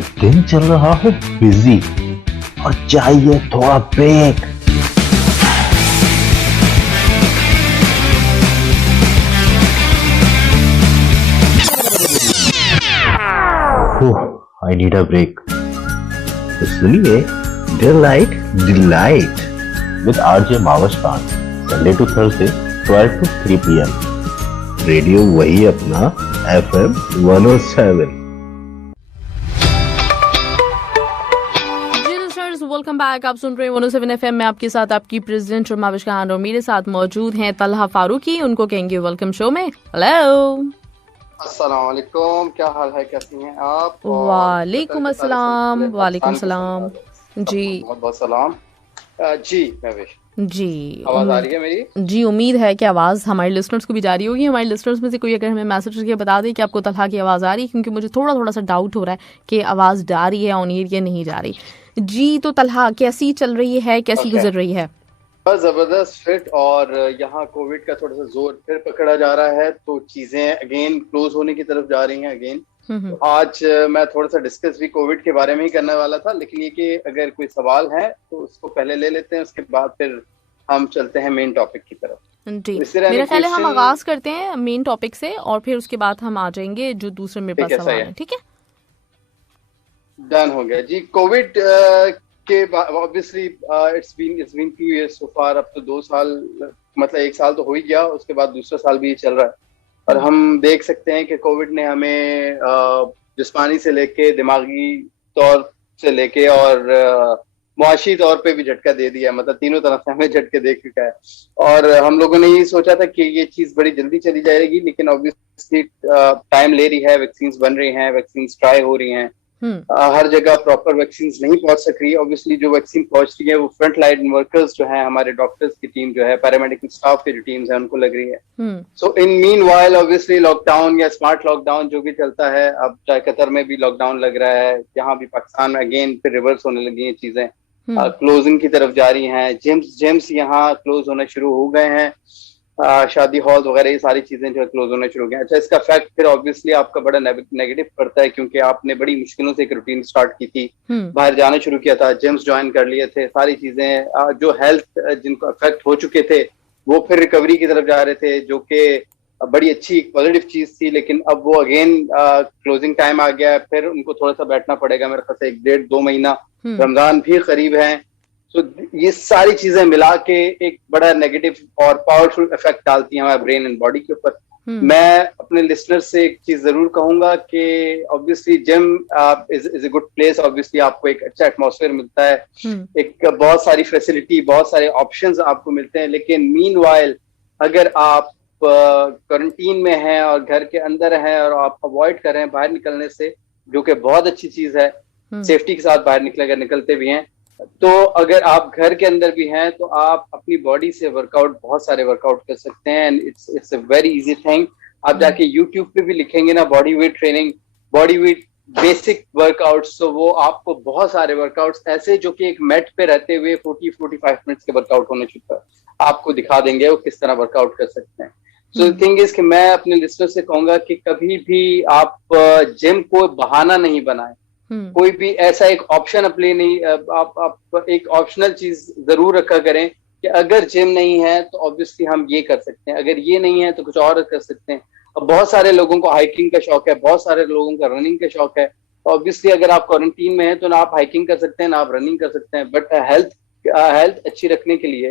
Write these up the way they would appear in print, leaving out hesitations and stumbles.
जब दिन चल रहा हो बिजी और चाहिए थोड़ा break. I need a break. तो सुनिए delight delight with RJ Mavas Khan, Sunday to Thursday 12 to 3 PM। Radio वही अपना FM 107। Welcome back. आप सुन रहे हैं 107 FM में आपके साथ आपकी प्रेसिडेंट माविश खान और मेरे साथ मौजूद हैं तलहा फारूकी। उनको कहेंगे वेलकम शो में। हेलो, अस्सलाम वालेकुम, क्या हाल है, कैसी हैं आप? वालेकुम अस्सलाम। वालेकुम सलाम जी, बहुत बहुत सलाम जी। महवेश जी, आवाज आ रही है मेरी? जी, उम्मीद है कि आवाज़ हमारे लिसनर्स को भी जा रही होगी। हमारे लिसनर्स में से कोई अगर हमें मैसेज करके बता दे कि आपको तलहा की आवाज़ आ रही है, क्योंकि मुझे थोड़ा सा डाउट हो रहा है कि आवाज़ जा रही है ऑन एयर या नहीं जा रही। जी, तो तलहा कैसी चल रही है, कैसी गुजर रही है? बस जबरदस्त फिट। और यहाँ कोविड का थोड़ा सा जोर फिर पकड़ा जा रहा है, तो चीजें अगेन क्लोज होने की तरफ जा रही हैं अगेन। तो आज मैं थोड़ा सा डिस्कस भी कोविड के बारे में ही करने वाला था, लेकिन ये कि अगर कोई सवाल है तो उसको पहले ले लेते हैं, उसके बाद फिर हम चलते हैं मेन टॉपिक की तरफ। जी, मेरा ख्याल है हम आगाज करते हैं मेन टॉपिक से और फिर उसके बाद हम आ जाएंगे जो दूसरे मेरे पास सवाल है। ठीक है, डन हो गया जी। कोविड के ऑब्वियसली इट्स बीन 2 years सो फार। अब तो 2 साल, मतलब 1 साल तो हो ही गया, उसके बाद दूसरा साल भी चल रहा है। और हम देख सकते हैं कि कोविड ने हमें जिस्मानी से लेके, दिमागी तौर से लेके और मुआशी तौर पे भी झटका दे दिया। मतलब तीनों तरफ से हमें झटके दे चुका है। और हम लोगों ने ये सोचा था कि ये चीज बड़ी जल्दी चली जाएगी, लेकिन ऑब्वियसली टाइम ले रही है। वैक्सीन बन रही हैं, वैक्सीन ट्राई हो रही हैं। हर जगह प्रॉपर वैक्सीन नहीं पहुंच सक रही है। ऑब्वियसली जो वैक्सीन पहुंच रही है वो फ्रंट लाइन वर्कर्स जो है, हमारे डॉक्टर्स की टीम जो है, पैरामेडिकल स्टाफ की जो टीम्स है, उनको लग रही है। सो in mean while obviously lockdown या स्मार्ट लॉकडाउन जो भी चलता है, अब चाहे कतर में भी लॉकडाउन लग रहा है, यहाँ भी पाकिस्तान में अगेन फिर रिवर्स होने लगी हैं चीजें, क्लोजिंग की तरफ जा रही हैं। जिम्स यहाँ क्लोज होना शुरू हो गए हैं, शादी हॉल वगैरह ये सारी चीजें जो क्लोज होने शुरू हो गए। अच्छा, इसका फैक्ट फिर ऑब्वियसली आपका बड़ा नेगेटिव पड़ता है, क्योंकि आपने बड़ी मुश्किलों से एक रूटीन स्टार्ट की थी, बाहर जाना शुरू किया था, जिम्स ज्वाइन कर लिए थे, सारी चीजें जो हेल्थ जिनको अफेक्ट हो चुके थे वो फिर रिकवरी की तरफ जा रहे थे, जो कि बड़ी अच्छी पॉजिटिव चीज थी। लेकिन अब वो अगेन क्लोजिंग टाइम आ गया है, फिर उनको थोड़ा सा बैठना पड़ेगा। मेरे ख्याल से 1-1.5-2 महीना, रमजान भी करीब है। तो ये सारी चीजें मिला के एक बड़ा नेगेटिव और पावरफुल इफेक्ट डालती हैं हमारे ब्रेन एंड बॉडी के ऊपर। मैं अपने लिसनर से एक चीज जरूर कहूंगा कि obviously gym is a good place. Obviously आपको एक अच्छा एटमॉस्फेयर मिलता है, एक बहुत सारी फैसिलिटी, बहुत सारे ऑप्शंस आपको मिलते हैं। लेकिन मीनवाइल अगर आप क्वारंटीन में हैं और घर के अंदर हैं और आप अवॉइड कर रहे हैं बाहर निकलने से, जो कि बहुत अच्छी चीज है, सेफ्टी के साथ बाहर निकलते भी हैं, तो अगर आप घर के अंदर भी हैं तो आप अपनी बॉडी से बहुत सारे वर्कआउट कर सकते हैं। And it's a very easy thing. आप जाके यूट्यूब पे भी लिखेंगे ना body weight training, body weight basic workouts, तो वो आपको बहुत सारे वर्कआउट्स ऐसे जो कि एक मैट पे रहते हुए 40-45 मिनट्स के वर्कआउट होने चुका आपको दिखा देंगे वो किस तरह वर्कआउट कर सकते हैं। सो द थिंग इज कि मैं अपने लिस्टर से कहूंगा कि कभी भी आप जिम को बहाना नहीं बनाएं, कोई भी ऐसा एक ऑप्शन अपने नहीं, आप एक ऑप्शनल चीज जरूर रखा करें कि अगर जिम नहीं है तो ऑब्वियसली हम ये कर सकते हैं, अगर ये नहीं है तो कुछ और कर सकते हैं। अब बहुत सारे लोगों को हाइकिंग का शौक है, बहुत सारे लोगों का रनिंग का शौक है। तो ऑब्वियसली अगर आप क्वारंटीन में हैं तो ना आप हाइकिंग कर सकते हैं ना आप रनिंग कर सकते हैं। बट हेल्थ अच्छी रखने के लिए,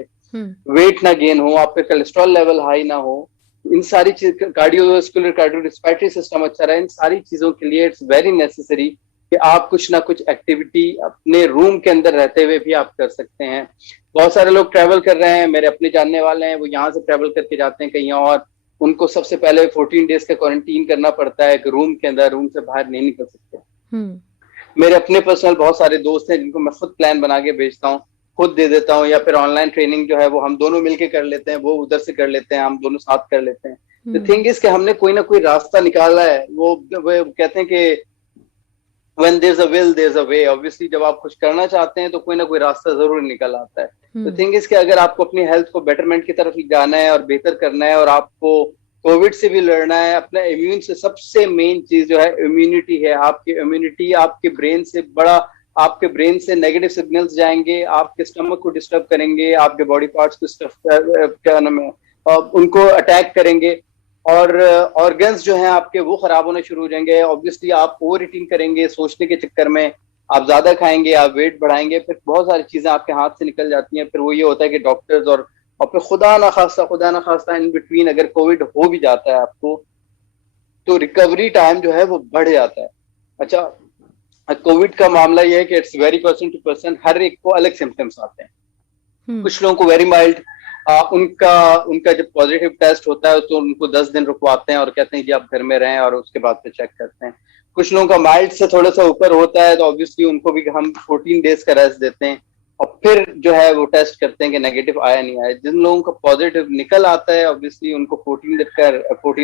वेट ना गेन हो, आपका कोलेस्ट्रॉल लेवल हाई ना हो, इन सारी चीज, कार्डियोवास्कुलर कार्डियो रिस्पिरेटरी सिस्टम अच्छा रहे, इन सारी चीजों के लिए इट्स वेरी नेसेसरी कि आप कुछ ना कुछ एक्टिविटी अपने रूम के अंदर रहते हुए भी आप कर सकते हैं। बहुत सारे लोग ट्रैवल कर रहे हैं, मेरे अपने जानने वाले हैं, वो यहाँ से ट्रैवल करके जाते हैं कहीं और, उनको सबसे पहले 14 डेज का क्वारंटीन करना पड़ता है रूम के अंदर, रूम से बाहर नहीं निकल सकते। मेरे अपने पर्सनल बहुत सारे दोस्त हैं जिनको मैं खुद प्लान बना के भेजता हूँ, खुद दे देता हूँ, या फिर ऑनलाइन ट्रेनिंग जो है वो हम दोनों मिलके कर लेते हैं, वो उधर से कर लेते हैं, हम दोनों साथ कर लेते हैं। द थिंग इज कि हमने कोई ना कोई रास्ता निकाला है। वो कहते हैं कि when there's a will there's a way। obviously जब आप कुछ करना चाहते हैं तो कोई ना कोई रास्ता जरूर निकल आता है। तो थिंग इज कि अगर आपको अपनी हेल्थ को बेटरमेंट की तरफ जाना है और बेहतर करना है और आपको कोविड से भी लड़ना है, अपना इम्यून से, सबसे मेन चीज जो है इम्यूनिटी है। आपकी इम्यूनिटी आपके ब्रेन से बड़ा, आपके ब्रेन से नेगेटिव सिग्नल्स जाएंगे, आपके स्टमक को डिस्टर्ब करेंगे, आपके बॉडी पार्ट्स को क्या नाम है, उनको अटैक करेंगे, और ऑर्गन्स जो हैं आपके वो खराब होना शुरू हो जाएंगे। ऑब्वियसली आप ओवर ईटिंग करेंगे, सोचने के चक्कर में आप ज्यादा खाएंगे, आप वेट बढ़ाएंगे, फिर बहुत सारी चीजें आपके हाथ से निकल जाती हैं। फिर वो ये होता है कि डॉक्टर्स और फिर खुदा ना खास्ता इन बिटवीन अगर कोविड हो भी जाता है आपको, तो रिकवरी टाइम जो है वो बढ़ जाता है। अच्छा, कोविड का मामला ये है कि it's very person to person, हर एक को अलग सिम्टम्स आते हैं। कुछ लोगों को वेरी माइल्ड, उनका जब पॉजिटिव टेस्ट होता है तो उनको 10 दिन रुकवाते हैं और कहते हैं कि आप घर में रहें, और उसके बाद फिर चेक करते हैं। कुछ लोगों का माइल्ड से थोड़ा सा ऊपर होता है तो ऑब्वियसली उनको भी हम 14 डेज का रेस्ट देते हैं, और फिर जो है वो टेस्ट करते हैं कि नेगेटिव आया नहीं आया। जिन लोगों का पॉजिटिव निकल आता है ऑब्वियसली उनको 14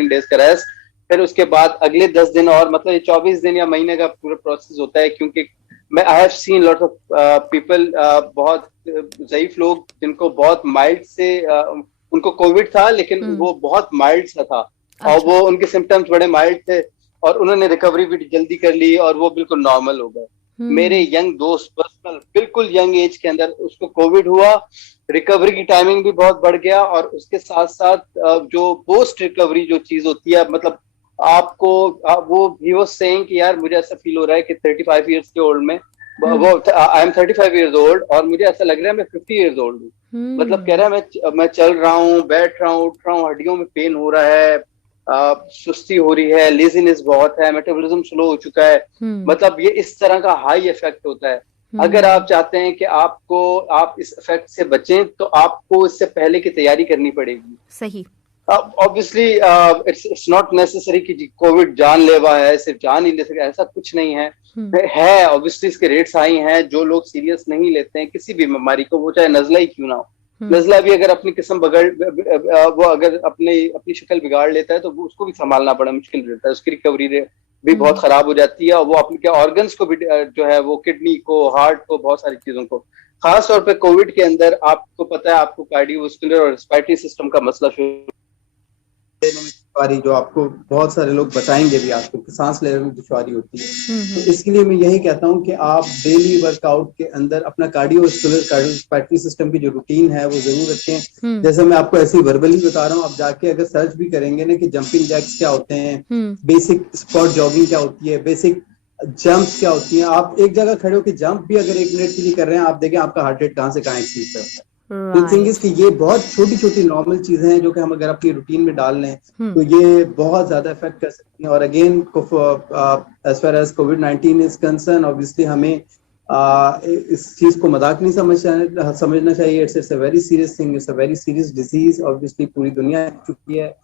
डेज का रेस्ट, फिर उसके बाद अगले 10 दिन, और मतलब ये 24 दिन या महीने का पूरा प्रोसेस होता है। क्योंकि मैं I have seen lot of people, बहुत ज़ईफ लोग जिनको बहुत माइल्ड से उनको कोविड था लेकिन वो बहुत माइल्ड सा था, और वो उनके सिम्टम्स बड़े माइल्ड थे और उन्होंने रिकवरी भी जल्दी कर ली और वो बिल्कुल नॉर्मल हो गए। मेरे यंग दोस्त पर्सनल बिल्कुल यंग एज के अंदर उसको कोविड हुआ, रिकवरी की टाइमिंग भी बहुत बढ़ गया, और उसके साथ साथ जो पोस्ट रिकवरी जो चीज होती है, मतलब आपको वो ही वाज सेइंग कि यार मुझे ऐसा फील हो रहा है कि 35 इयर्स के ओल्ड में, वो आई एम 35 इयर्स ओल्ड और मुझे ऐसा लग रहा है मैं 50 इयर्स ओल्ड हूँ। मतलब कह रहा है मैं चल रहा हूँ, बैठ रहा हूँ, उठ रहा हूँ, हड्डियों में पेन हो रहा है, सुस्ती हो रही है, लेजीनेस बहुत है, मेटाबॉलिज्म स्लो हो चुका है। मतलब ये इस तरह का हाई इफेक्ट होता है। अगर आप चाहते हैं कि आप इस इफेक्ट से बचें तो आपको इससे पहले की तैयारी करनी पड़ेगी। सही। ऑब्वियसली इट्स नॉट नेसेसरी कि कोविड जानलेवा है, सिर्फ जान ही ले सके, ऐसा कुछ नहीं है। है ऑब्वियसली इसके रेट्स हाई हैं। जो लोग सीरियस नहीं लेते हैं किसी भी बीमारी को, वो चाहे नजला ही क्यों ना हो, नजला भी अगर अपनी किस्म वो अगर अपनी शक्ल बिगाड़ लेता है तो वो उसको भी संभालना बड़ा मुश्किल रहता है, उसकी रिकवरी भी बहुत खराब हो जाती है, और वो अपने ऑर्गन्स को भी जो है वो किडनी को, हार्ट को, बहुत सारी चीजों को, खास तौर पे कोविड के अंदर आपको पता है आपको कार्डियोवास्कुलर और रेस्पिरेटरी सिस्टम का मसला दुश्वारी, जो आपको बहुत सारे लोग बताएंगे भी आपको कि सांस लेने में दुश्वारी होती है। तो इसके लिए मैं यही कहता हूँ कि आप डेली वर्कआउट के अंदर अपना कार्डियोवास्कुलर कार्डियोरेस्पिरेटरी सिस्टम की जो रूटीन है वो जरूर रखें। जैसे मैं आपको ऐसे वर्बली बता रहा हूँ, आप जाके अगर सर्च भी करेंगे ना कि जंपिंग जैक्स क्या होते हैं, बेसिक स्पॉट जॉगिंग क्या होती है, बेसिक जंप्स क्या होती हैं, आप एक जगह खड़े होकर जंप भी अगर 1 मिनट के लिए कर रहे हैं, आप देखें आपका हार्ट रेट कहाँ से कहाँ एक्सीड करता है। थिंग इज कि ये बहुत छोटी छोटी नॉर्मल चीजें हैं जो कि हम अगर अपनी रूटीन में डाल लें तो ये बहुत ज्यादा इफेक्ट कर सकती हैं। और अगेन एज फार एज कोविड-19 इज कंसर्न, ऑब्वियसली हमें इस चीज को मजाक नहीं समझना चाहिए। It's a very serious thing, it's a very serious disease. Obviously पूरी दुनिया चुकी है,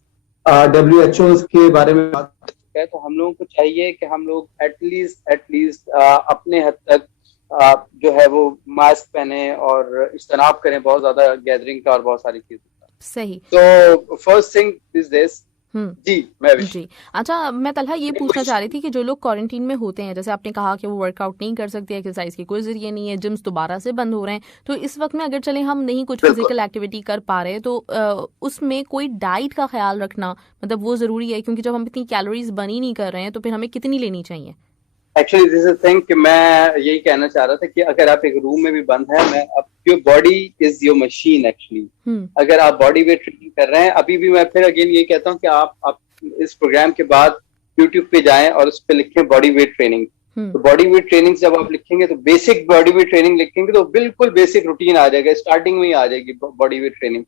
WHO के बारे में बात है, तो हम लोगों को चाहिए कि हम लोग एटलीस्ट अपने हद तक जो है वो मास्क पहने और इज्तनाब करें बहुत ज्यादा गैदरिंग का और बहुत सारी चीजें का। सही। तो फर्स्ट थिंग इज दिस। जी मैं भी जी। अच्छा, मैं तलहा ये पूछना चाह रही थी कि जो लोग क्वारंटीन में होते हैं, जैसे आपने कहा कि वो वर्कआउट नहीं कर सकते, एक्सरसाइज के कोई जरिए नहीं है, जिम्स दोबारा से बंद हो रहे हैं, तो इस वक्त में अगर चले हम नहीं कुछ फिजिकल एक्टिविटी कर पा रहे तो उसमें कोई डाइट का ख्याल रखना मतलब वो जरूरी है, क्योंकि जब हम इतनी कैलोरीज बर्न ही नहीं कर रहे हैं तो फिर हमें कितनी लेनी चाहिए? एक्चुअली दिस इज थिंग कि मैं यही कहना चाह रहा था कि अगर आप एक रूम में भी बंद है, मैं अब your body is your machine actually. अगर आप बॉडी वेट ट्रेनिंग कर रहे हैं, अभी भी मैं फिर अगेन ये कहता हूँ कि आप इस प्रोग्राम के बाद यूट्यूब पे जाएं और उस पर लिखें बॉडी वेट ट्रेनिंग। तो बॉडी वेट ट्रेनिंग जब आप लिखेंगे तो बेसिक बॉडी वेट ट्रेनिंग लिखेंगे तो बिल्कुल बेसिक रूटीन आ जाएगा, स्टार्टिंग में ही आ जाएगी body weight training.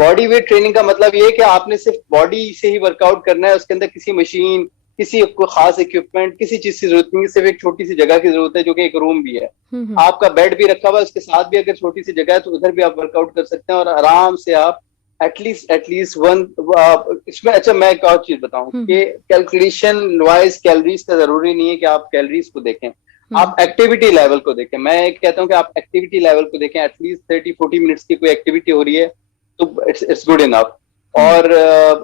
Body weight training का मतलब ये है कि आपने सिर्फ बॉडी से ही वर्कआउट करना है, उसके अंदर किसी मशीन, किसी को खास इक्विपमेंट, किसी चीज की जरूरत नहीं है, सिर्फ एक छोटी सी जगह की जरूरत है जो कि एक रूम भी है। आपका बेड भी रखा हुआ है, उसके साथ भी अगर छोटी सी जगह है तो उधर भी आप वर्कआउट कर सकते हैं और आराम से आप एटलीस्ट वन इसमें। अच्छा, मैं एक और चीज बताऊं कि कैलकुलेशन वाइज कैलोरीज का जरूरी नहीं है कि आप कैलोरीज को देखें, आप एक्टिविटी लेवल को देखें। मैं कहता हूं कि आप एक्टिविटी लेवल को देखें, एटलीस्ट 30-40 मिनट्स की कोई एक्टिविटी हो रही है तो इट्स गुड इनफ। और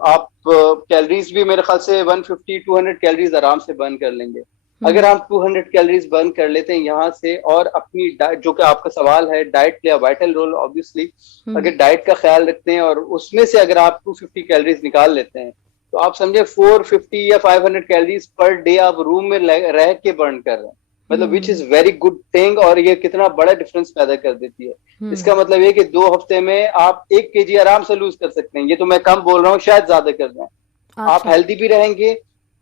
आप कैलोरीज भी मेरे ख्याल से 150-200 कैलोरीज आराम से बर्न कर लेंगे। अगर हम 200 कैलोरीज बर्न कर लेते हैं यहाँ से, और अपनी डाइट, जो कि आपका सवाल है, diet play vital role obviously, अगर डाइट का ख्याल रखते हैं और उसमें से अगर आप 250 कैलोरीज निकाल लेते हैं तो आप समझे 450 या 500 कैलोरीज पर डे आप रूम में रह के बर्न कर रहे हैं, मतलब which is very good thing, और ये कितना बड़ा डिफरेंस पैदा कर देती है। इसका मतलब ये कि 2 हफ्ते में आप 1 kg आराम से लूज कर सकते हैं। ये तो मैं कम बोल रहा हूँ, शायद ज्यादा कर रहे हैं। आप हेल्दी भी रहेंगे,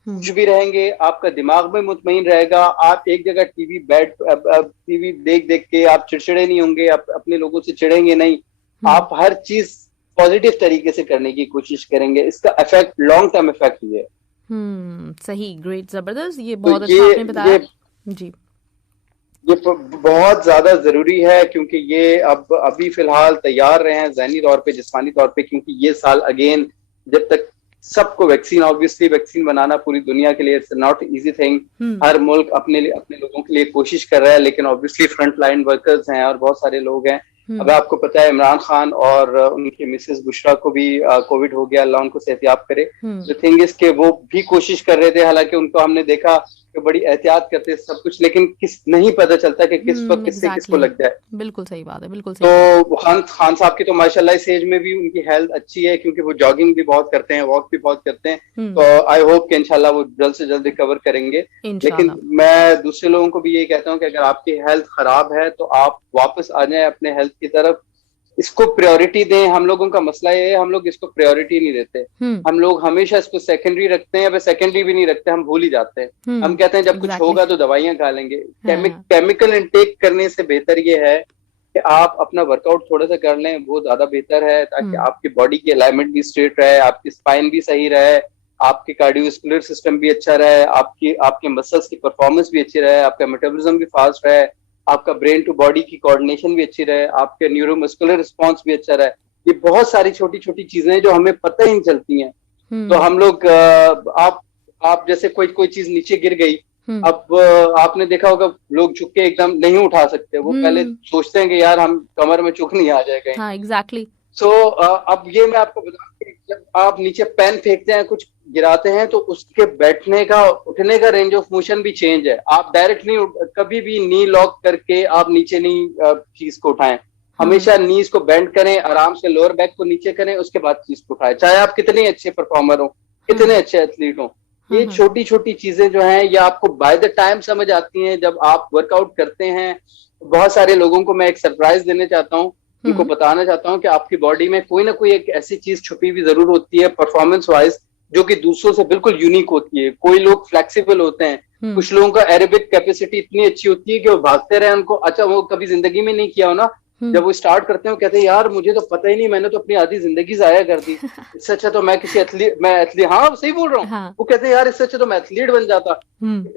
खुश भी रहेंगे, आपका दिमाग में मुतमईन रहेगा, आप एक जगह टीवी देख देख के आप चिड़चिड़े नहीं होंगे, आप अपने लोगों से चिड़ेंगे नहीं, आप हर चीज पॉजिटिव तरीके से करने की कोशिश करेंगे। इसका इफेक्ट लॉन्ग टर्म इफेक्ट ये है। सही, ग्रेट, जबरदस्त, ये बहुत अच्छा आपने बताया जी। ये बहुत ज्यादा जरूरी है, क्योंकि ये अभी फिलहाल तैयार रहे हैं ज़हनी तौर पे, जिस्मानी तौर पे, क्योंकि ये साल अगेन जब तक सबको वैक्सीन, ऑब्वियसली वैक्सीन बनाना पूरी दुनिया के लिए इट्स नॉट इजी थिंग। हर मुल्क अपने लोगों के लिए कोशिश कर रहा है, लेकिन ऑब्वियसली फ्रंट लाइन वर्कर्स हैं और बहुत सारे लोग हैं। अब आपको पता है इमरान खान और उनकी मिसेस बुशरा को भी कोविड हो गया, अल्लाह उनको सेहतियाब करे। द थिंग इज के वो भी कोशिश कर रहे थे, हालांकि उनको हमने देखा कि बड़ी एहतियात करते सब कुछ, लेकिन नहीं पता चलता कि किस वक्त किसको लग जाए। बिल्कुल सही बात है, बिल्कुल सही। तो खान साहब की तो माशाल्लाह इस एज में भी उनकी हेल्थ अच्छी है, क्योंकि वो जॉगिंग भी बहुत करते हैं, वॉक भी बहुत करते हैं। तो आई होप कि इंशाल्लाह वो जल्द से जल्द रिकवर करेंगे। लेकिन मैं दूसरे लोगों को भी ये कहता हूँ कि अगर आपकी हेल्थ खराब है तो आप वापस आ जाए अपने हेल्थ की तरफ, इसको प्रायोरिटी दें। हम लोगों का मसला ये है, हम लोग इसको प्रायोरिटी नहीं देते। हम लोग हमेशा इसको सेकेंडरी रखते हैं, या सेकेंडरी भी नहीं रखते, हम भूल ही जाते हैं। हम कहते हैं जब कुछ होगा तो दवाइयां खा लेंगे। केमिकल इनटेक करने से बेहतर ये है कि आप अपना वर्कआउट थोड़ा सा कर लें, वो ज्यादा बेहतर है, ताकि आपकी बॉडी की अलाइनमेंट भी स्ट्रेट रहे, आपकी स्पाइन भी सही रहे, आपके कार्डियोवास्कुलर सिस्टम भी अच्छा रहे, आपके मसल्स की परफॉर्मेंस भी अच्छी रहे, आपका मेटाबॉलिज्म भी फास्ट रहे, आपका ब्रेन टू बॉडी की कोऑर्डिनेशन भी अच्छी रहे, आपके न्यूरोमस्कुलर रिस्पॉन्स भी अच्छा रहे। ये बहुत सारी छोटी छोटी चीजें हैं जो हमें पता ही नहीं चलती हैं। तो हम लोग आप जैसे कोई चीज नीचे गिर गई, अब आपने देखा होगा लोग झुक के एकदम नहीं उठा सकते, वो पहले सोचते हैं कि यार हम कमर में चुक नहीं आ जाएगा। हाँ, एग्जैक्टली। सो अब ये मैं आपको बताऊं कि जब आप नीचे पेन फेंकते हैं, कुछ गिराते हैं, तो उसके बैठने का उठने का रेंज ऑफ मोशन भी चेंज है। आप डायरेक्ट नहीं, कभी भी नी लॉक करके आप नीचे नहीं चीज को उठाएं। हमेशा नीज को बेंड करें, आराम से लोअर बैक को नीचे करें, उसके बाद चीज को उठाएं, चाहे आप कितने अच्छे परफॉर्मर हो, कितने अच्छे एथलीट हो। ये छोटी छोटी चीजें जो हैं ये आपको बाय द टाइम समझ आती हैं जब आप वर्कआउट करते हैं। बहुत सारे लोगों को मैं एक सरप्राइज देने चाहता हूँ, उनको बताना चाहता हूँ कि आपकी बॉडी में कोई ना कोई एक ऐसी चीज छुपी हुई जरूर होती है परफॉर्मेंस वाइज, जो कि दूसरों से बिल्कुल यूनिक होती है। कोई लोग फ्लेक्सिबल होते हैं, कुछ लोगों का एरोबिक कैपेसिटी इतनी अच्छी होती है कि वो भागते रहे, उनको अच्छा वो कभी जिंदगी में नहीं किया हो ना, जब वो स्टार्ट करते हैं वो कहते हैं यार मुझे तो पता ही नहीं, मैंने तो अपनी आधी जिंदगी जाया कर दी, इससे अच्छा तो मैं किसी एथलीट हाँ सही बोल रहा हूँ। हाँ। वो कहते हैं यार इससे अच्छा तो मैं एथलीट बन जाता।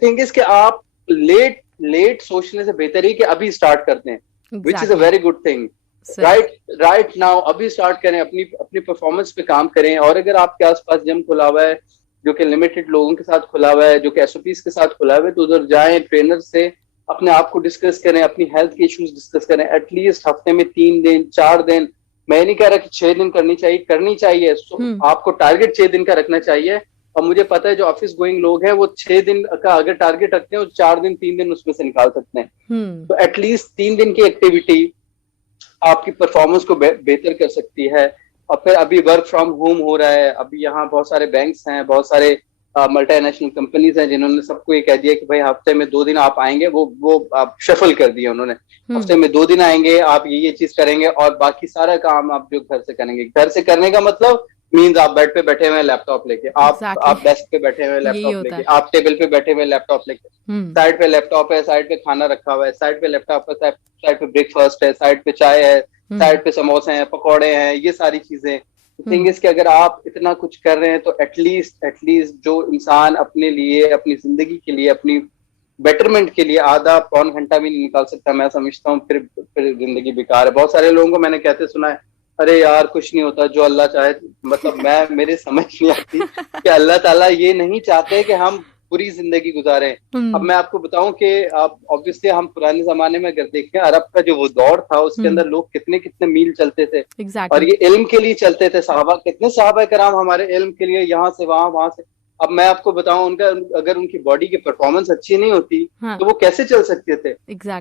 थिंग इज कि आप लेट सोचने से बेहतर है कि अभी स्टार्ट करते हैं, which is a very good thing. Right now अभी स्टार्ट करें, अपनी परफॉर्मेंस पे काम करें। और अगर आपके आसपास जिम खुला हुआ है जो कि लिमिटेड लोगों के साथ खुला हुआ है, जो कि एसओपीज के साथ खुला हुआ है, तो उधर जाएं, ट्रेनर से अपने आप को डिस्कस करें, अपनी हेल्थ के इश्यूज डिस्कस करें। एटलीस्ट हफ्ते में 3 दिन 4 दिन, मैं नहीं कह रहा कि 6 दिन करनी चाहिए। आपको टारगेट 6 दिन का रखना चाहिए। और मुझे पता है जो ऑफिस गोइंग लोग हैं वो 6 दिन का अगर टारगेट रखते हैं वो 4 दिन 3 दिन उसमें से निकाल सकते हैं। तो एटलीस्ट 3 दिन की एक्टिविटी आपकी परफॉर्मेंस को बेहतर कर सकती है। और फिर अभी वर्क फ्रॉम होम हो रहा है, अभी यहाँ बहुत सारे बैंक्स हैं, बहुत सारे मल्टीनेशनल कंपनीज हैं जिन्होंने सबको ये कह दिया कि भाई हफ्ते में 2 दिन आप आएंगे, वो आप शफल कर दिया उन्होंने। हफ्ते में 2 दिन आएंगे, आप ये चीज करेंगे और बाकी सारा काम आप जो घर से करेंगे। घर से करने का मतलब मीन्स आप बेड पे बैठे हुए लैपटॉप लेके, आप डेस्क पे बैठे हुए लैपटॉप लेके, आप टेबल पे बैठे हुए लैपटॉप लेके, साइड पे लैपटॉप है, साइड पे खाना रखा हुआ है, साइड पे लैपटॉप है, साइड पे ब्रेकफास्ट है, साइड पे चाय है, साइड पे समोसे हैं, पकौड़े हैं, ये सारी चीजें। थिंग इज कि अगर आप इतना कुछ कर रहे हैं तो एटलीस्ट जो इंसान अपने लिए, अपनी जिंदगी के लिए, अपनी बेटरमेंट के लिए आधा पौन घंटा भी नहीं निकाल सकता, मैं समझता हूँ फिर जिंदगी बेकार है। बहुत सारे लोगों को मैंने कहते सुना है, अरे यार कुछ नहीं होता, जो अल्लाह चाहे। मतलब मेरे समझ नहीं आती कि अल्लाह ताला ये नहीं चाहते कि हम पूरी जिंदगी गुजारें। अब मैं आपको बताऊं कि आप ऑब्वियसली हम पुराने जमाने में अगर देखें, अरब का जो वो दौर था उसके अंदर लोग कितने कितने मील चलते थे। और ये इल्म के लिए चलते थे। कितने सहाबा कराम हमारे इल्म के लिए यहाँ से वहां से। अब मैं आपको बताऊं अगर उनकी बॉडी की परफॉर्मेंस अच्छी नहीं होती तो वो कैसे चल सकते थे।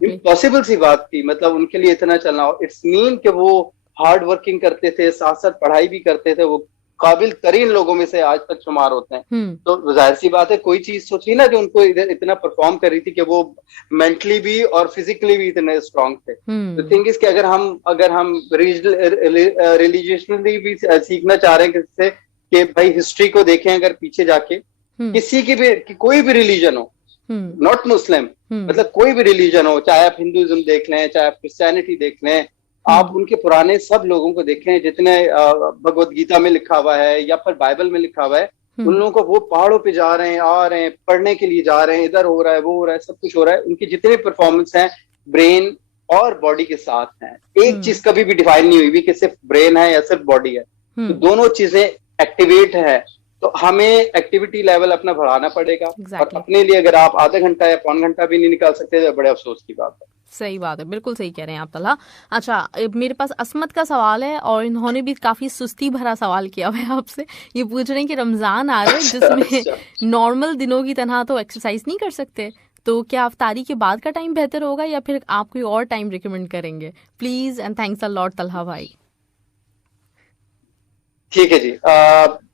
इम्पॉसिबल सी बात थी, मतलब उनके लिए इतना चलना। इट्स मीन कि वो हार्ड वर्किंग करते थे, साथ साथ पढ़ाई भी करते थे, वो काबिल तरीन लोगों में से आज तक शुमार होते हैं। तो जाहिर सी बात है, कोई चीज सोची ना जो उनको इतना परफॉर्म कर रही थी कि वो मेंटली भी और फिजिकली भी इतने स्ट्रांग थे। तो थिंग इज कि अगर हम रिलीजियसली भी सीखना चाह रहे हैं किससे, कि भाई हिस्ट्री को देखें अगर पीछे जाके, किसी की भी कोई भी रिलीजन हो, नॉट मुस्लिम, मतलब कोई भी रिलीजन हो, चाहे आप हिंदुइज्म देख लें, चाहे आप क्रिश्चियनिटी देख लें, आप उनके पुराने सब लोगों को देखें जितने भगवत गीता में लिखा हुआ है या फिर बाइबल में लिखा हुआ है, उन लोगों को वो पहाड़ों पे जा रहे हैं, आ रहे हैं, पढ़ने के लिए जा रहे हैं, इधर हो रहा है, वो हो रहा है, सब कुछ हो रहा है, उनकी जितने परफॉर्मेंस हैं ब्रेन और बॉडी के साथ हैं। एक चीज कभी भी डिफाइन नहीं हुई भी कि सिर्फ ब्रेन है या सिर्फ बॉडी है, तो दोनों चीजें एक्टिवेट है। तो हमें एक्टिविटी लेवल अपना बढ़ाना पड़ेगा। और अपने लिए अगर आप आधा घंटा या पौन घंटा भी नहीं निकाल सकते तो बड़े अफसोस की बात है। सही बात है, बिल्कुल सही कह रहे हैं आप तलहा। अच्छा, मेरे पास असमत का सवाल है और इन्होंने भी काफी सुस्ती भरा सवाल किया हुआ है आपसे। ये पूछ रहे हैं कि रमजान आ रहा है जिसमें नॉर्मल दिनों की तरह तो एक्सरसाइज नहीं कर सकते, तो क्या अफ्तारी के बाद का टाइम बेहतर होगा या फिर आप कोई और टाइम रिकमेंड करेंगे? Please and thanks a lot Talha भाई। ठीक है जी,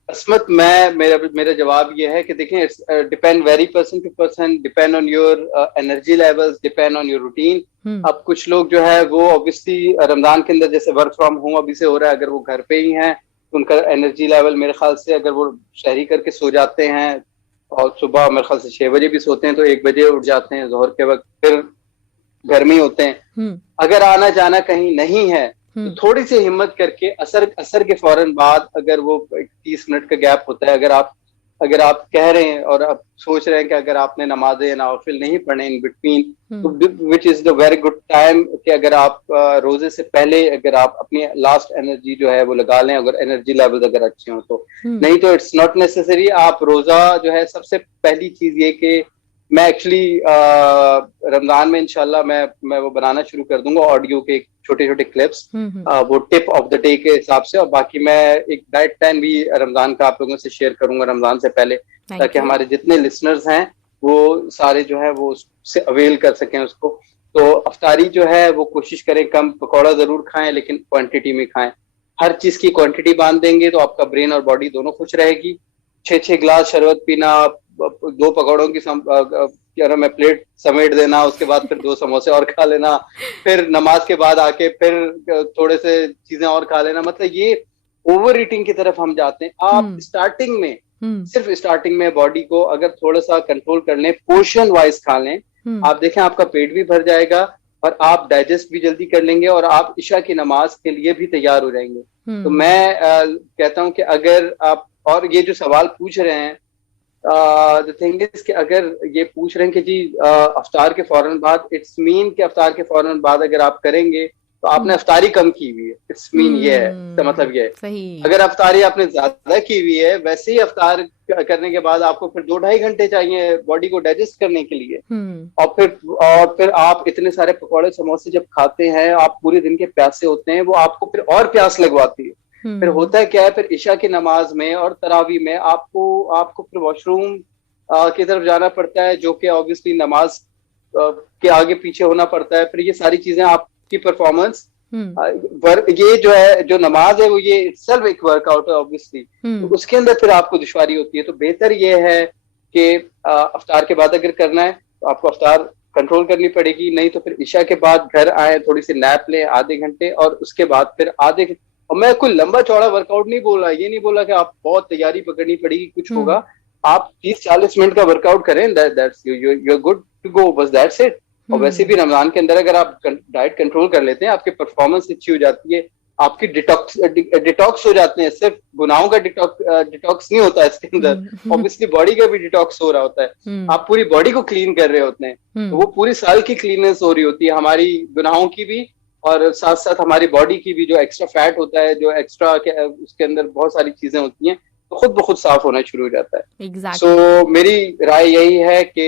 असमत, मेरा जवाब ये है कि देखें, depend very person to person, depend on your energy levels, depend on your routine. अब कुछ लोग जो है वो ऑब्वियसली रमजान के अंदर जैसे वर्क फ्रॉम होम अभी से हो रहा है, अगर वो घर पे ही हैं तो उनका एनर्जी लेवल मेरे ख्याल से, अगर वो शहरी करके सो जाते हैं और सुबह मेरे ख्याल से 6 बजे भी सोते हैं तो 1 बजे उठ जाते हैं जोहर के वक्त, फिर घर में ही होते हैं। अगर आना जाना कहीं नहीं है तो थोड़ी सी हिम्मत करके असर के फौरन बाद, अगर वो 30 मिनट का गैप होता है, अगर आप कह रहे हैं और आप सोच रहे हैं कि अगर आपने नमाजें नवाफिल नहीं पढ़े इन बिटवीन, तो which is the very good time कि अगर आप रोजे से पहले अगर आप अपनी लास्ट एनर्जी जो है वो लगा लें, अगर एनर्जी लेवल अगर अच्छे हो तो। नहीं तो इट्स नॉट नेसेसरी। आप रोजा जो है, सबसे पहली चीज ये कि मैं एक्चुअली रमजान में इंशाल्लाह मैं वो बनाना शुरू कर दूंगा, ऑडियो के छोटे छोटे क्लिप्स, वो टिप ऑफ द डे के हिसाब से, और बाकी मैं एक डाइट प्लान भी रमजान का आप लोगों से शेयर करूंगा रमजान से पहले, ताकि हमारे जितने लिसनर्स हैं वो सारे जो है वो उससे अवेल कर सकें उसको। तो अफ्तारी जो है वो कोशिश करें कम पकौड़ा जरूर खाएं, लेकिन क्वांटिटी में खाएं। हर चीज की क्वांटिटी बांध देंगे तो आपका ब्रेन और बॉडी दोनों खुश रहेगी। 6-6 गिलास शरबत पीना, 2 पकौड़ों की प्लेट समेट देना, उसके बाद फिर 2 समोसे और खा लेना, फिर नमाज के बाद आके फिर थोड़े से चीजें और खा लेना, मतलब ये ओवर ईटिंग की तरफ हम जाते हैं। आप स्टार्टिंग में सिर्फ स्टार्टिंग में बॉडी को अगर थोड़ा सा कंट्रोल कर लें, पोर्शन वाइज खा लें, आप देखें आपका पेट भी भर जाएगा और आप डाइजेस्ट भी जल्दी कर लेंगे और आप इशा की नमाज के लिए भी तैयार हो जाएंगे। तो मैं कहता हूं कि अगर आप, और ये जो सवाल पूछ रहे हैं, द थिंग इज कि अगर ये पूछ रहे हैं कि जी अफ्तार के फौरन बाद, इट्स मीन कि अफ्तार के फौरन बाद अगर आप करेंगे तो आपने अफ्तारी कम की हुई है, इट्स मीन ये है, इसका मतलब ये है। अगर अफ्तारी आपने ज्यादा की हुई है, वैसे ही अफ्तार करने के बाद आपको फिर 2-2.5 घंटे चाहिए बॉडी को डाइजेस्ट करने के लिए, और फिर आप इतने सारे पकौड़े समोसे जब खाते हैं, आप पूरे दिन के प्यासे होते हैं, वो आपको फिर और प्यास लगवाती है। फिर होता है क्या है, फिर इशा की नमाज में और तरावी में आपको फिर वॉशरूम की तरफ जाना पड़ता है, जो कि ऑब्वियसली नमाज के आगे पीछे होना पड़ता है। फिर ये सारी चीजें आपकी परफॉर्मेंस, ये जो है, जो नमाज है वो ये इटसेल्फ एक वर्कआउट है ऑब्वियसली, तो उसके अंदर फिर आपको दुश्वारी होती है। तो बेहतर ये है कि अफ्तार के बाद अगर करना है तो आपको अफ्तार कंट्रोल करनी पड़ेगी, नहीं तो फिर इशा के बाद घर आए, थोड़ी सी नैप लें आधे घंटे, और उसके बाद फिर और मैं कोई लंबा चौड़ा वर्कआउट नहीं बोला, ये नहीं बोला कि आप बहुत तैयारी पकड़नी पड़ेगी, कुछ होगा, आप 30-40 मिनट का वर्कआउट करें, that's you are good to go, बस दैट्स इट। और वैसे भी रमजान के अंदर अगर आप डाइट कंट्रोल कर लेते हैं, आपकी परफॉर्मेंस अच्छी हो जाती है, आपकी डिटॉक्स हो जाते हैं। सिर्फ गुनाहों का डिटॉक्स नहीं होता है इसके अंदर, ऑब्वियसली बॉडी का भी डिटॉक्स हो रहा होता है। आप पूरी बॉडी को क्लीन कर रहे होते हैं, तो वो पूरी साल की क्लीननेस हो रही होती है, हमारी गुनाहों की भी और साथ साथ हमारी बॉडी की भी। जो एक्स्ट्रा फैट होता है, जो एक्स्ट्रा उसके अंदर बहुत सारी चीजें होती हैं, तो खुद ब खुद साफ होना शुरू हो जाता है। एग्जैक्टली। सो मेरी राय यही है कि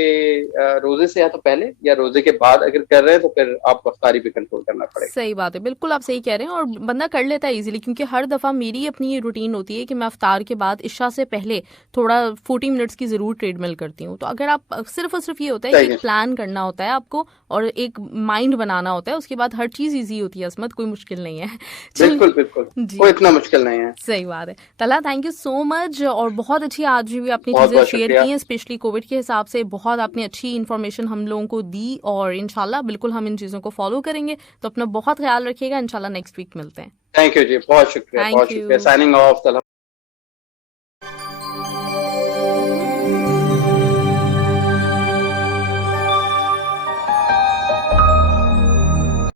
रोजे से या तो पहले या रोजे के बाद अगर कर रहे हैं तो फिर आपको अफ्तारी पे कंट्रोल करना पड़ेगा। सही बात है, बिल्कुल आप सही कह रहे हैं, और बंदा कर लेता है इजीली, क्योंकि हर दफ़ा मेरी अपनी ये रूटीन होती है कि मैं अफ्तार के बाद इशा से पहले थोड़ा 40 मिनट्स की ज़रूर ट्रेडमिल करती हूँ। तो अगर आप सिर्फ और सिर्फ ये होता है कि एक प्लान करना होता है आपको और एक माइंड बनाना होता है, उसके बाद हर चीज़ ईजी होती है, असमत कोई मुश्किल नहीं है। बिल्कुल बिल्कुल, वो इतना मुश्किल नहीं है। सही बात है। तला, थैंक यू सो मच, और बहुत अच्छी आज भी आपने चीज़ें शेयर की हैं, स्पेशली कोविड के हिसाब से बहुत आपने अच्छी इन्फॉर्मेशन हम लोगों को दी, और इंशाल्लाह बिल्कुल हम इन चीज़ों को फॉलो करेंगे। तो अपना बहुत ख्याल रखिएगा, इंशाल्लाह नेक्स्ट वीक मिलते हैं। थैंक यू जी, बहुत शुक्रिया, बहुत शुक्रिया। Signing off.